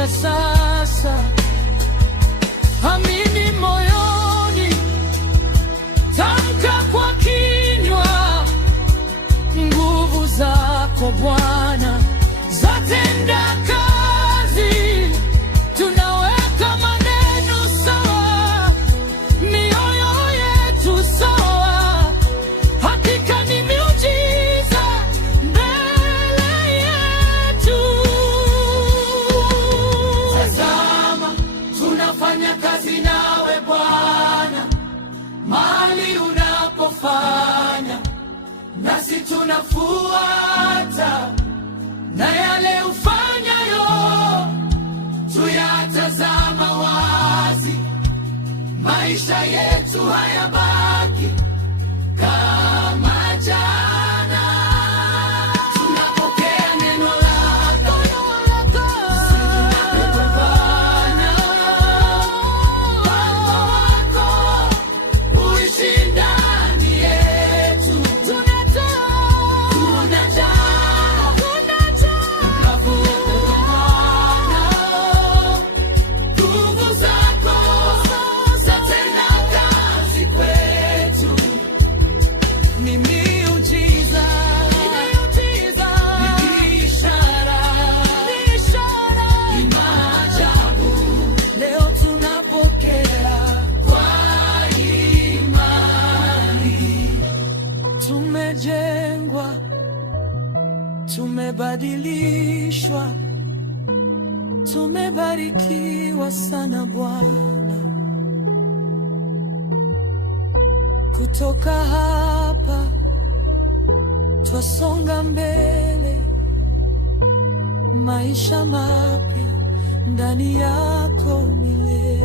hata sasa. Amini moyoni, tamka kwa kinywa, nguvu zako Bwana zatenda kazi. Tunaweka maneno sawa, mioyo yetu sawa, hakika ni miujiza mbele yetu. Tazama, tunafanya kazi nawe Bwana, mahali unapofanya nasi tunafuata, na yale ufanyayo tuyatazama wazi. Maisha yetu hayabaki kama jana. Tunapokea neno lako, Bwana, mpango wako uishi ndani yetu. Nguvu zako zatenda kazi kwetu. Ni miujiza, ni ishara, ni maajabu. Leo tunapokea kwa imani. Tumejengwa, tumebadilishwa, tumebarikiwa sana Bwana. Kutoka hapa twasonga mbele, maisha mapya ndani yako milele.